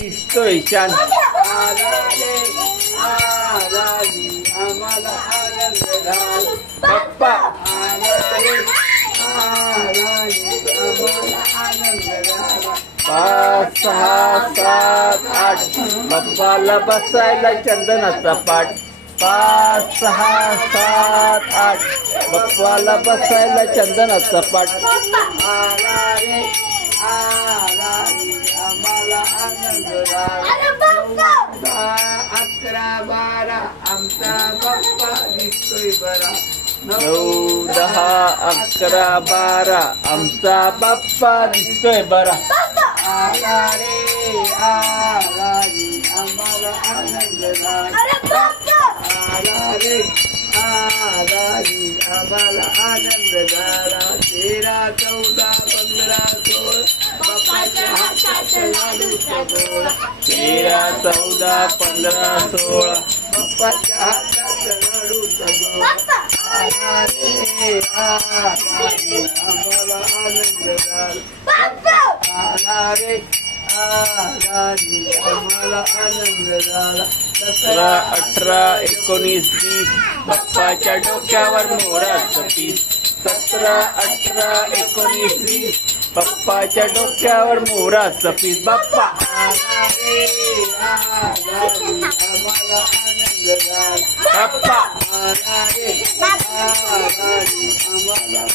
दिसतोय शांत. आला रे आला रे आम्हाला आनंद झाला. बाप्पा आला रे आला रे आम्हाला आनंद झाला. 5 6 7 8 बाप्पाला बसायला चंदनाचा पाट. 5 6 7 8 बाप्पाला बसायला चंदनाचा पाट. आला रे आला रे आम्हाला आनंद झाला. 11 12 आमचा बाप्पा दिसतोय बरा. 9 10 11 12 आमचा बाप्पा दिसतोय बरा. आला रे आला रे आम्हाला आनंद झाला. आला रे आला रे आम्हाला आनंद झाला. 13 14 15 16 बाप्पाच्या हातात लाडूचा गोळा. 13 14 15 16 बाप्पाच्या हातात लाडूचा गोळा. आला रे आला रे आम्हाला आनंद झाला. आला रे आला रे आम्हाला आनंद झाला. 17 18 19 20 बाप्पाच्या डोक्यावर मोराचं पीस. 17 18 19 20 बाप्पाच्या डोक्यावर मोराचं पीस. बाप्पा आला रे आला रे आम्हाला आनंद झाला. बाप्पा आला रे आला रे आम्हाला